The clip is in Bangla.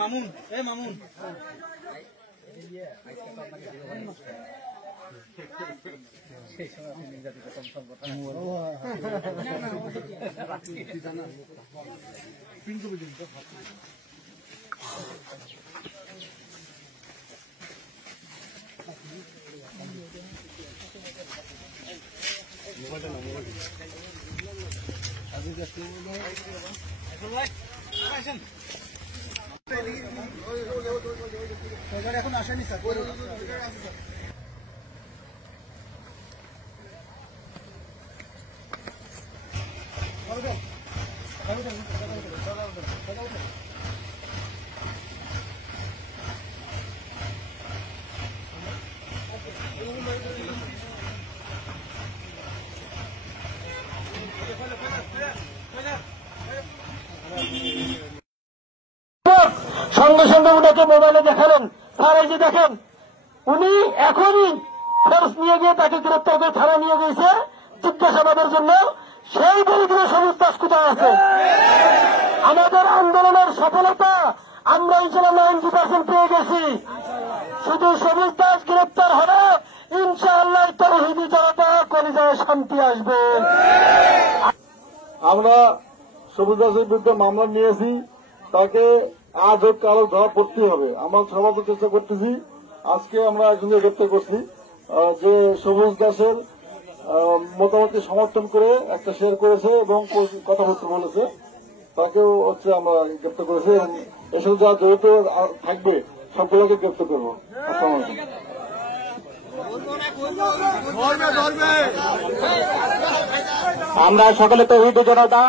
মামুন মামুন সেই সময় আপনি নির্যাতিত কম সম্পর্ক এখন আসেনি স্যার। সঙ্গে সঙ্গে ওনাকে মোবাইলে দেখালেন, স্যার এই যে দেখেন উনি এখনই ফোর্স নিয়ে গিয়ে তাকে গ্রেপ্তার করে থানা নিয়ে গেছে জিজ্ঞাসাবাদের জন্য। সেই দরিদ্র সবুজ দাস কোথায় আছে? আমাদের আন্দোলনের সফলতা আমরা ইনশাল্লাহ 90% পেয়ে গেছি। শুধু সবুজ দাস গ্রেপ্তার হলে ইনশাআল্লাহ তৌহিদি জনতা কলিজায় শান্তি আসবে। আমরা সবুজ দাসের বিরুদ্ধে মামলা নিয়েছি, তাকে আজ হোক কারো ধরা পড়তে হবে। আমরা সর্বোচ্চ চেষ্টা করতেছি। আজকে আমরা একজনকে গ্রেপ্তার করছি যে সবুজ দাসের মতামতকে সমর্থন করে একটা শেয়ার করেছে এবং কথাবার্তা বলেছে, তাকেও হচ্ছে আমরা গ্রেপ্তার করেছি এবং এসব যা জড়িত থাকবে সবগুলোকে গ্রেপ্তার করবো। আমরা সকলে তৌহিদি জনতা